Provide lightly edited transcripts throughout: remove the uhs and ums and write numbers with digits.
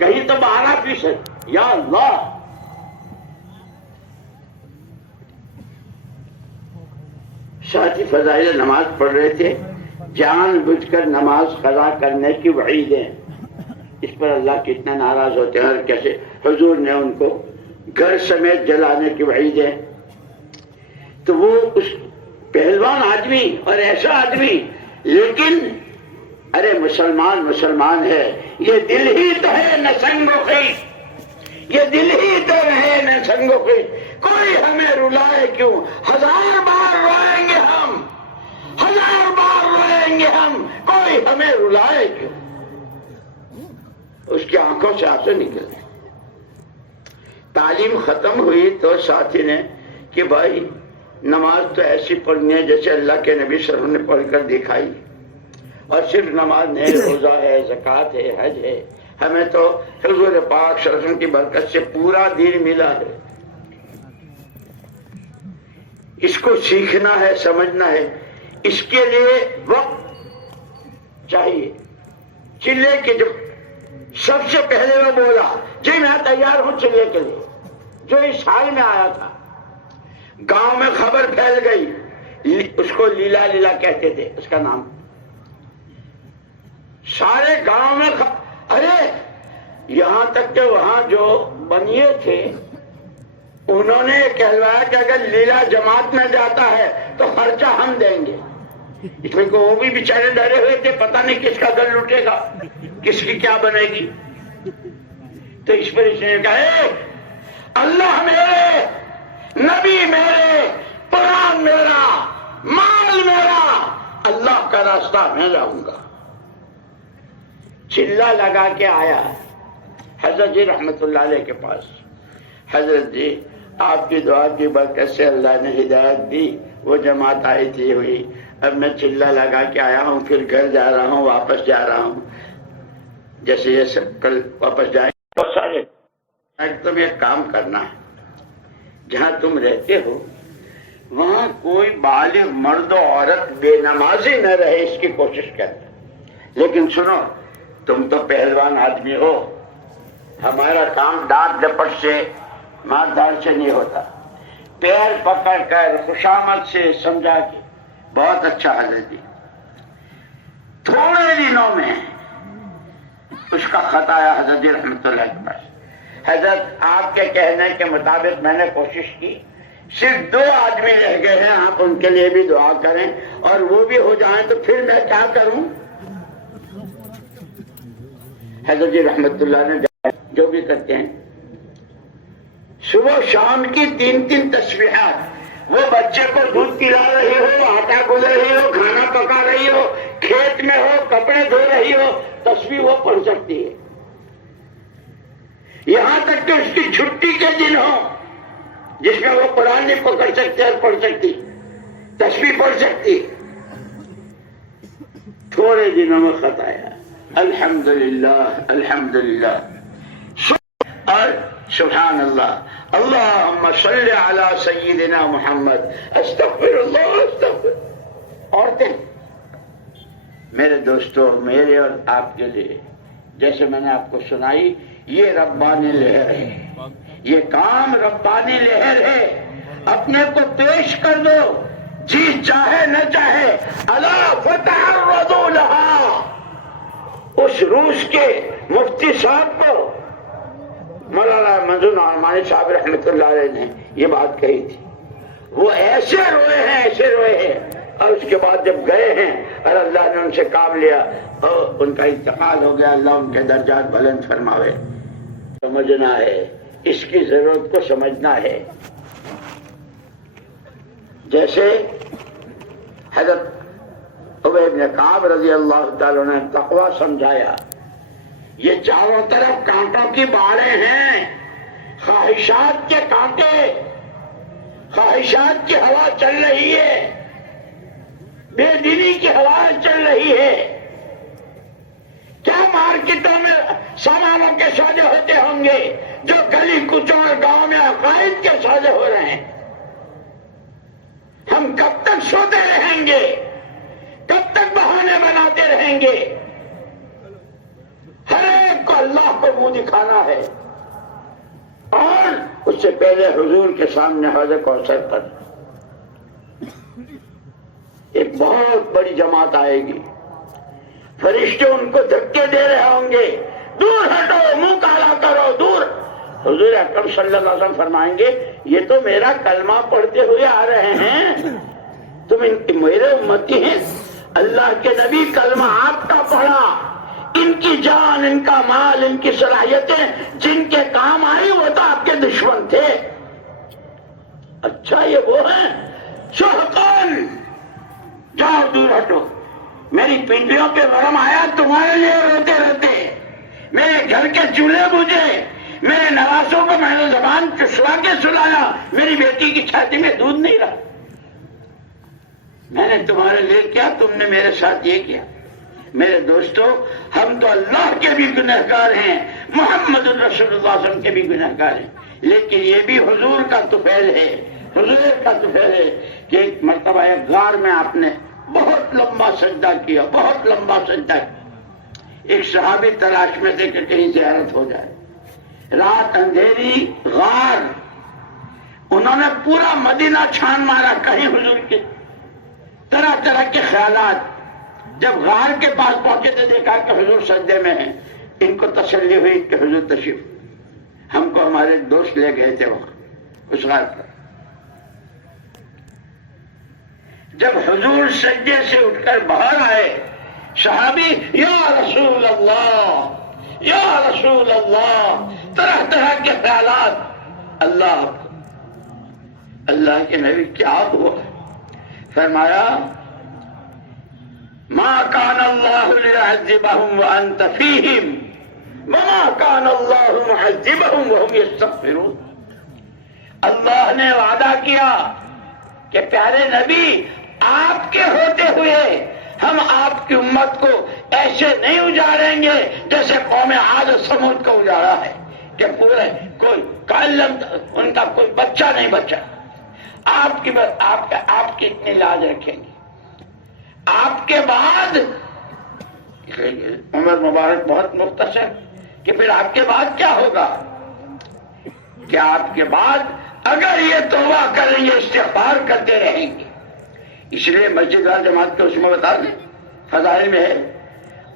کہیں تو 12%. یا اللہ. ساتھی فضائل نماز پڑھ رہے تھے، جان بوجھ کر نماز قضا کرنے کی وعید ہے. اس پر اللہ کتنا ناراض ہوتے ہیں اور کیسے حضور نے ان کو گھر سمیت جلانے کی وعید ہے. تو وہ اس پہلوان آدمی اور ایسا آدمی، لیکن ارے مسلمان ہے، یہ دل ہی تو ہے نہ سنگ و خیش، یہ دل ہی تو ہے نہ سنگ و خیش، کوئی ہمیں رلائے کیوں، 1000 بار روئیں گے ہم، 1000 بار روئیں گے ہم، کوئی ہمیں رلائے کیوں. اس کی آنکھوں سے آنسو نکلتے. تعلیم ختم ہوئی تو ساتھی نے کہ بھائی نماز تو ایسی پڑھنی ہے جیسے اللہ کے نبی صلی اللہ علیہ وسلم نے پڑھ کر دکھائی، اور صرف نماز نہیں، روزہ ہے، زکوٰۃ ہے، حج ہے. ہمیں تو حضور پاک صلی اللہ علیہ وسلم کی برکت سے پورا دین ملا ہے. اس کو سیکھنا ہے، سمجھنا ہے، اس کے لیے وقت چاہیے. چلے کے جو سب سے پہلے وہ بولا جی میں تیار ہوں چلے کے لیے، جو اس حال میں آیا تھا. گاؤں میں خبر پھیل گئی، اس کو لیلا کہتے تھے، اس کا نام. سارے گاؤں میں ارے یہاں تک کہ وہاں جو بنیے تھے انہوں نے کہلوایا کہ اگر لیلا جماعت میں جاتا ہے تو خرچہ ہم دیں گے. اس میں وہ بھی بیچارے ڈرے ہوئے تھے، پتہ نہیں کس کا گھر لوٹے گا، کس کی کیا بنے گی. تو اس پر اس نے کہا اللہ میرے، نبی میرے، قرآن میرا، مال میرا، اللہ کا راستہ میں جاؤں گا. چلا لگا کے آیا حضرت جی رحمت اللہ علیہ کے پاس. حضرت جی آپ کی دعا کی برکت سے اللہ نے ہدایت دی، وہ جماعت آئی تھی ہوئی، اب میں چلا لگا کے آیا ہوں، پھر گھر جا رہا ہوں، واپس جا رہا ہوں. جیسے یہ سب کل واپس جائیں تو سارے تم ایک کام کرنا ہے، جہاں تم رہتے ہو وہاں کوئی بالغ مرد و عورت بے نمازی نہ رہے، اس کی کوشش کرنا. لیکن سنو، تم تو پہلوان آدمی ہو، ہمارا کام ڈانٹ ڈپٹ سے مار دھاڑ سے نہیں ہوتا. پیر پکڑ کر خوشامد سے سمجھا کے بہت اچھا حضرت جی. تھوڑے دنوں میں اس کا خط آیا حضرت جی رحمت اللہ کے پاس. حضرت آپ کے کہنے کے مطابق میں نے کوشش کی، صرف 2 آدمی رہ گئے ہیں، آپ ان کے لیے بھی دعا کریں، اور وہ بھی ہو جائیں تو پھر میں کیا کروں. حضرت جی رحمت اللہ نے جو بھی کرتے ہیں، صبح شام کی 3 تسبیحات، وہ بچے کو دودھ پلا رہی ہو، آٹا گل رہی ہو، کھانا پکا رہی ہو، کھیت میں ہو، کپڑے دھو رہی ہو، تسبیح وہ پڑھ سکتی ہے. یہاں تک کہ اس کی چھٹی کے دن ہو جس میں وہ قرآن نہیں پکڑ سکتے اور پڑھ سکتی، تسبیح پڑھ سکتی. تھوڑے دنوں میں خط آیا، الحمدللہ الحمدللہ اور سبحان اللہ، اللہم صلی علی سیدنا محمد، استغفر اللہ استغفر. عورتیں میرے دوستوں، میرے اور آپ کے لیے جیسے میں نے آپ کو سنائی، یہ ربانی لہر ہے، یہ کام ربانی لہر ہے. اپنے کو پیش کر دو، جی چاہے نہ چاہے. الا فتعرضوا لها. اس روس کے مفتی صاحب کو مولانا منظور نعمانی صاحب رحمۃ اللہ علیہ نے یہ بات کہی تھی. وہ ایسے روئے ہیں، ایسے روئے ہیں، اور اس کے بعد جب گئے ہیں اور اللہ نے ان سے کام لیا اور ان کا انتقال ہو گیا، اللہ ان کے درجات بلند فرماوے. سمجھنا ہے، اس کی ضرورت کو سمجھنا ہے. جیسے حضرت ابی بن کعب رضی اللہ تعالیٰ نے تقویٰ سمجھایا. یہ چاروں طرف کانٹوں کی باڑیں ہیں، خواہشات کے کانٹے، خواہشات کی ہوا چل رہی ہے، بے دینی کی ہوا چل رہی ہے. کیا مارکیٹوں میں سامانوں کے سودے ہوتے ہوں گے جو گلی کوچوں اور گاؤں میں عقائد کے سودے ہو رہے ہیں. ہم کب تک سوتے رہیں گے؟ کب تک بہانے بناتے رہیں گے؟ ہر ایک کو اللہ کو منہ دکھانا ہے، اور اس سے پہلے حضور کے سامنے حوض کوثر پر ایک بہت بڑی جماعت آئے گی، فرشتے ان کو دھکے دے رہے ہوں گے، دور ہٹو، منہ کالا کرو، دور۔ حضور اکرم صلی اللہ علیہ وسلم فرمائیں گے یہ تو میرا کلمہ پڑھتے ہوئے آ رہے ہیں، تم میرے امتی ہیں، اللہ کے نبی کلمہ آپ کا پڑھا، ان کی جان، ان کا مال، ان کی صلاحیتیں جن کے کام آئی وہ تو آپ کے دشمن تھے۔ اچھا یہ وہ ہیں شوہقان، جاؤ دور ہٹو، میری پنڈلیوں پہ ورم آیا تمہارے لیے روتے روتے، میرے گھر کے چولہے بجھے، میرے نواسوں کو میں نے زبان چسوا کے سلایا، میری بیٹی کی چھاتی میں دودھ نہیں رہا، میں نے تمہارے لیے کیا، تم نے میرے ساتھ یہ کیا۔ میرے دوستو، ہم تو اللہ کے بھی گنہگار ہیں، محمد رسول اللہ صلی اللہ علیہ وسلم کے بھی گنہگار ہیں، لیکن یہ بھی حضور کا طفیل ہے، حضور کا طفیل ہے کہ ایک مرتبہ ایک غار میں آپ نے بہت لمبا سجدہ کیا، بہت لمبا سجدہ کیا، ایک صحابی تلاش میں تھے کہ کہیں زیارت ہو جائے، رات اندھیری، غار، انہوں نے پورا مدینہ چھان مارا، کہیں حضور کے طرح طرح کے خیالات، جب غار کے پاس پہنچے تو دیکھا کہ حضور سجدے میں ہیں، ان کو تسلی ہوئی کہ حضور تشریف، ہم کو ہمارے دوست لے گئے تھے وہاں اس غار پر۔ جب حضور سجدے سے اٹھ کر باہر آئے، صحابی یا رسول اللہ، یا رسول اللہ، طرح طرح کے خیالات، اللہ کے نبی کیا ہوا؟ فرمایا ما کان اللہ لیعذبہم وانت فیہم وما کان اللہ معذبہم وہم یستغفرون۔ اللہ نے وعدہ کیا کہ پیارے نبی آپ کے ہوتے ہوئے ہم آپ کی امت کو ایسے نہیں اجاڑیں گے جیسے قوم عاد و سمود کو اجاڑا ہے، کہ پورے کوئی کالم ان کا کوئی بچہ نہیں بچا۔ آپ کی اتنی لاج رکھیں گے۔ آپ کے بعد عمر مبارک بہت مختصر کہ پھر آپ کے بعد کیا ہوگا، کہ آپ کے بعد اگر یہ توبہ کریں گے، استغفار کرتے رہیں گے۔ اس لیے مسجد وال جماعت کے اس میں بتا دیں، فضائل میں ہے،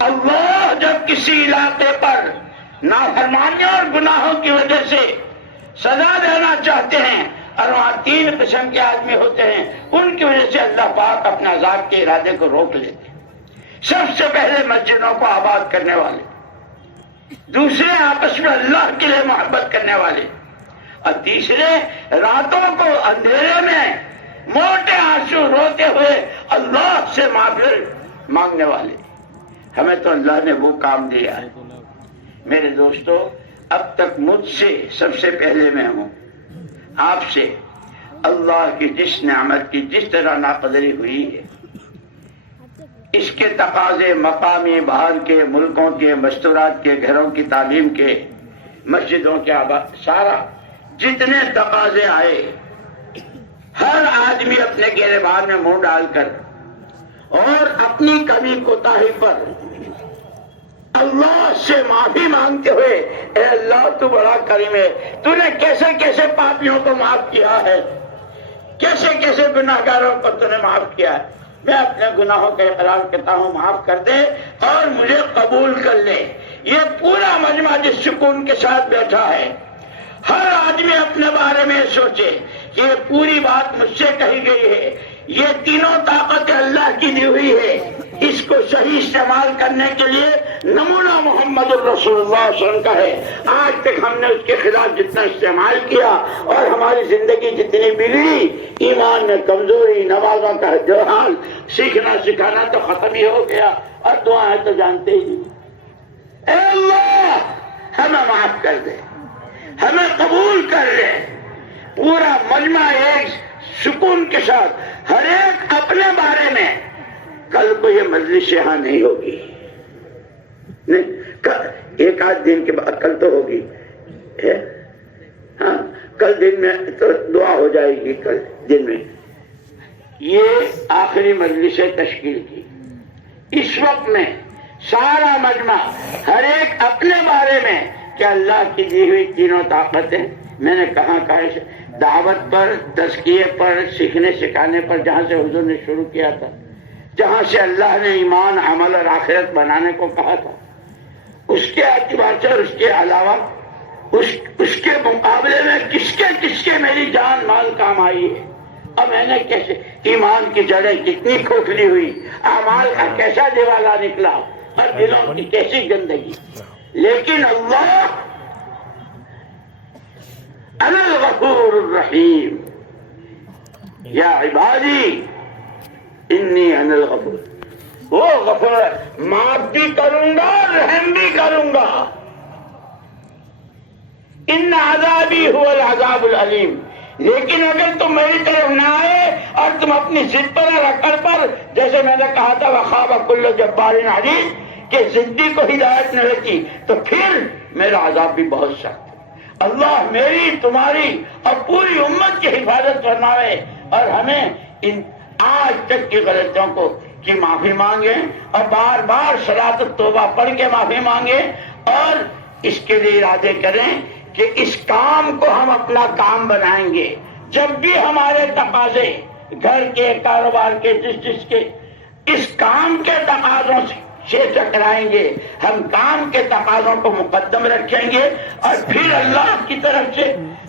اللہ جب کسی علاقے پر نافرمانیوں اور گناہوں کی وجہ سے سزا دینا چاہتے ہیں، اور وہاں 3 قسم کے آدمی ہوتے ہیں، ان کی وجہ سے اللہ پاک اپنے عذاب کے ارادے کو روک لیتے ہیں۔ سب سے پہلے مسجدوں کو آباد کرنے والے، دوسرے آپس میں اللہ کے لیے محبت کرنے والے، اور تیسرے راتوں کو اندھیرے میں موٹے آنسو روتے ہوئے اللہ سے معافی مانگنے والے۔ ہمیں تو اللہ نے وہ کام دیا ہے۔ میرے دوستو، اب تک مجھ سے سب سے پہلے میں ہوں، آپ سے اللہ کی جس نعمت کی جس طرح ناقدری ہوئی ہے، اس کے تقاضے مقامی، باہر کے ملکوں کے، مستورات کے، گھروں کی تعلیم کے، مسجدوں کے، سارا جتنے تقاضے آئے، ہر آدمی اپنے گریبان میں منہ ڈال کر اور اپنی کمی کوتاہی پر اللہ سے معافی مانگتے ہوئے، اے اللہ تو بڑا کریم ہے، تو نے کیسے کیسے پاپیوں کو معاف کیا ہے، کیسے کیسے گناہگاروں کو تو نے معاف کیا ہے، میں اپنے گناہوں کا اقرار کرتا ہوں، معاف کر دے اور مجھے قبول کر لے۔ یہ پورا مجمع جس سکون کے ساتھ بیٹھا ہے، ہر آدمی اپنے بارے میں سوچے کہ یہ پوری بات مجھ سے کہی گئی ہے، یہ تینوں طاقت اللہ کی دی ہوئی ہے، اس کو صحیح استعمال کرنے کے لیے نمونہ محمد الرسول اللہ صلی اللہ علیہ وسلم کا ہے۔ آج تک ہم نے اس کے خلاف جتنا استعمال کیا اور ہماری زندگی جتنی بگڑی، ایمان میں کمزوری، نمازوں کا جو حال، سیکھنا سکھانا تو ختم ہی ہو گیا، اور دعائیں تو جانتے ہی۔ اے اللہ ہمیں معاف کر دے، ہمیں قبول کر لے۔ پورا مجمع ایک سکون کے ساتھ، ہر ایک اپنے بارے میں، کل کو یہ مجلس یہاں نہیں ہوگی، نہیں، ایک آدھ دن کے بعد کل تو ہوگی، ہاں کل دن میں تو دعا ہو جائے گی، کل دن میں یہ آخری مجلس تشکیل کی۔ اس وقت میں سارا مجمع ہر ایک اپنے بارے میں کہ اللہ کی دی ہوئی تینوں طاقتیں میں نے کہاں دعوت پر، تزکیے پر، سیکھنے سکھانے پر، جہاں سے حضور نے شروع کیا تھا، جہاں سے اللہ نے ایمان، عمل اور آخرت بنانے کو کہا تھا، اس کے اعتبار سے اور اس کے علاوہ اس کے مقابلے میں کس کے میری جان مال کام آئی ہے، اب میں نے کیسے ایمان کی جڑیں کتنی کھوکھلی ہوئی، اعمال کا کیسا دیوالا نکلا اور دلوں کی کیسی گندگی. لیکن اللہ انا الغفور الرحیم، یا عبادی انی انا الغفور، وہ غفور، معاف بھی کروں گا رحم بھی کروں گا. ان عذابی هو العذاب العلیم. لیکن اگر تم میری طرف نہ آئے اور تم اپنی ضد پر اور عقل پر، جیسے میں نے کہا تھا وخاب کل جبار عنید کہ ضدی کو ہدایت نہ رہتی، تو پھر میرا عذاب بھی بہت سخت ہے. اللہ میری، تمہاری اور پوری امت کی حفاظت فرمائے اور ہمیں ان آج تک کی غلطیوں کی معافی مانگے اور بار بار صلاۃ التوبہ پڑھ کے معافی مانگے اور اس کے لیے ارادے کریں کہ اس کام کو ہم اپنا کام بنائیں گے. جب بھی ہمارے تقاضے گھر کے، کاروبار کے، جس کے اس کام کے تقاضوں سے ٹکرائیں گے، ہم کام کے تقاضوں کو مقدم رکھیں گے اور پھر اللہ کی طرف سے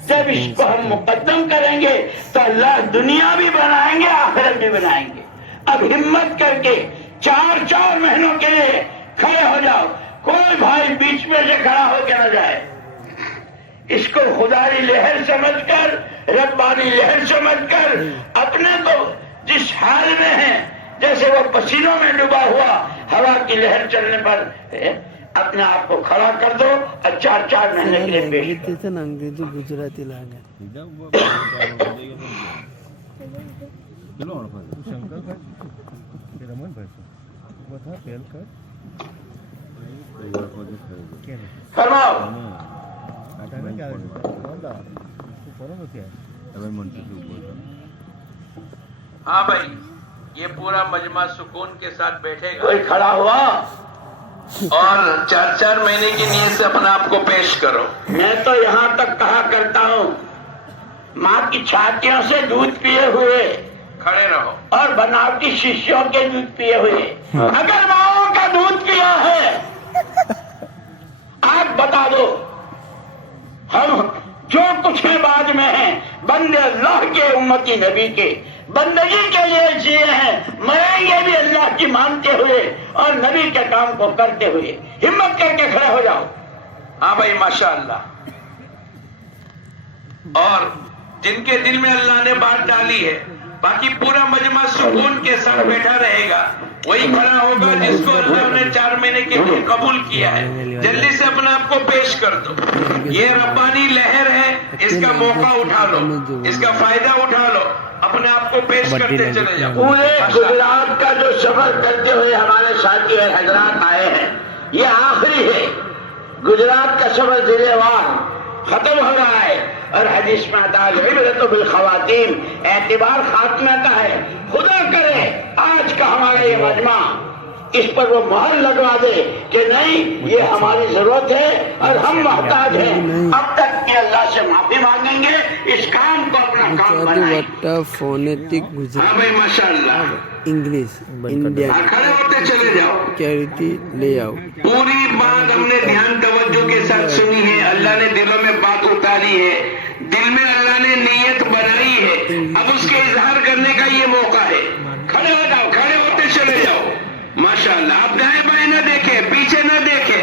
جب اس کو ہم مقدم کریں گے تو اللہ دنیا بھی بنائیں گے، آخرت بھی بنائیں گے. اب ہمت کر کے 4 مہینوں کے لیے کھڑے ہو جاؤ، کوئی بھائی بیچ میں سے کھڑا ہو کے نہ جائے. اس کو خدائی لہر سمجھ کر، ربانی لہر سمجھ کر اپنے کو جس حال میں ہے، جیسے وہ پسینوں میں ڈوبا ہوا ہوا کی لہر چلنے پر اپنے آپ کو کھڑا کر دو اور 4 مہینے کے لیے پیش فرماؤ. ہاں بھائی، یہ پورا مجمع سکون کے ساتھ بیٹھے گا. کوئی کھڑا ہوا اور 4 مہینے کی نیت سے اپنے آپ کو پیش کرو. میں تو یہاں تک کہا کرتا ہوں، ماں کی چھاتیوں سے دودھ پیے ہوئے کھڑے رہو. اور بناوٹی شیشیوں کے دودھ پیے ہوئے اگر ماؤں کا دودھ پیا ہے، آپ بتا دو. ہم جو کچھ ہے بعد میں ہیں، بندے اللہ کے، امتی نبی کے، بندگی کے لیے جیے ہیں، مریں گے بھی اللہ کی مانتے ہوئے اور نبی کے کام کو کرتے ہوئے. ہمت کر کے کھڑے ہو جاؤ. ہاں بھائی ماشاءاللہ. اور جن کے دل میں اللہ نے بات ڈالی ہے، باقی پورا مجمع سکون کے ساتھ بیٹھا رہے گا. وہی کھڑا ہوگا جس کو اللہ نے 4 مہینے کے لیے قبول کیا ہے. جلدی سے اپنے آپ کو پیش کر دو. یہ ربانی لہر ہے، اس کا موقع اٹھا لو، اس کا فائدہ اٹھا لو، اپنے آپ کو پیش کرتے چلے جاؤ. پورے گجرات کا جو سفر کرتے ہوئے ہمارے ساتھی اور حضرات آئے ہیں، یہ آخری ہے. گجرات کا سفر ضلع وار ختم ہو رہا ہے اور حدیث میں آتا ہے العبرۃ بالخواتیم، اعتبار خاتمہ کا ہے. خدا کرے آج کا ہمارا یہ مجمع اس پر وہ مہر لگوا دے کہ نہیں، یہ ہماری ضرورت ہے اور ہم محتاج ہیں. اب تک کہ اللہ سے معافی مانگیں گے، اس کام کو اپنا کام بنائیں. ہاں بھائی ماشاءاللہ. انگلش انڈیا کھڑے ہوتے چلے جاؤ. کیریٹی لے آؤ. پوری بات ہم نے دھیان توجہ کے ساتھ سنی ہے. اللہ نے دلوں میں بات اتاری ہے، دل میں اللہ نے نیت بنائی ہے. اب اس کے اظہار کرنے کا یہ موقع ہے. کھڑے ہو جاؤ، کھڑے ہوتے چلے جاؤ. ماشاءاللہ. آپ دائیں بائیں نہ دیکھیں، پیچھے نہ دیکھیں،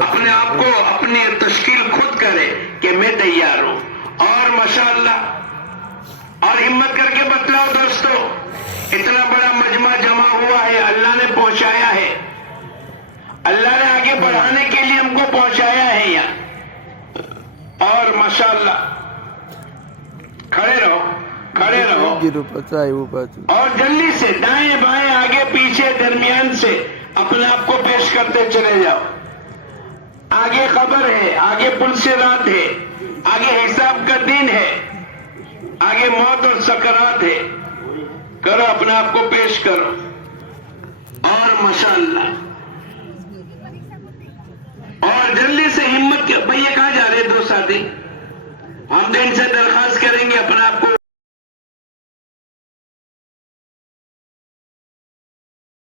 اپنے آپ کو اپنی تشکیل خود کرے کہ میں تیار ہوں. اور ماشاءاللہ اور ہمت کر کے بتلاؤ دوستو، اتنا بڑا مجمع جمع ہوا ہے، اللہ نے پہنچایا ہے، اللہ نے آگے بڑھانے کے لیے ہم کو پہنچایا ہے یہاں. اور ماشاءاللہ کھڑے رہو، کھڑے رہو اور جلدی سے دائیں بائیں آگے پیچھے درمیان سے اپنے آپ کو پیش کرتے چلے جاؤ. آگے خبر ہے، آگے پل سے رات ہے، آگے حساب کا دن ہے، آگے موت اور سکرات ہے. کرو، اپنے آپ کو پیش کرو. اور ماشاءاللہ اور جلدی سے ہمت کے بھائی یہ کہاں جا رہے ہیں دو ساتھی؟ ہم تو ان سے درخواست کریں گے اپنے آپ کو